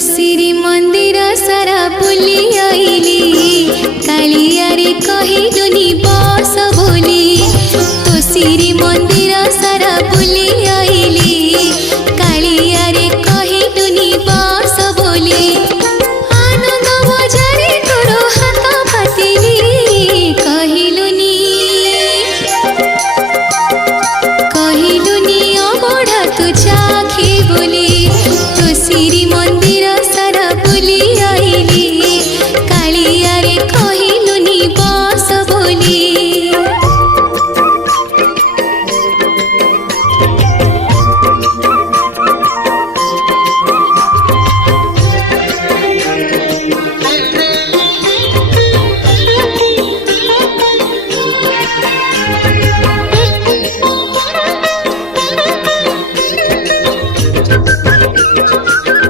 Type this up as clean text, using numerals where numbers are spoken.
श्री मंदिर सारा बुली आईली कालिया रे कहिलुनी बस बोली तो श्री मंदिर सारा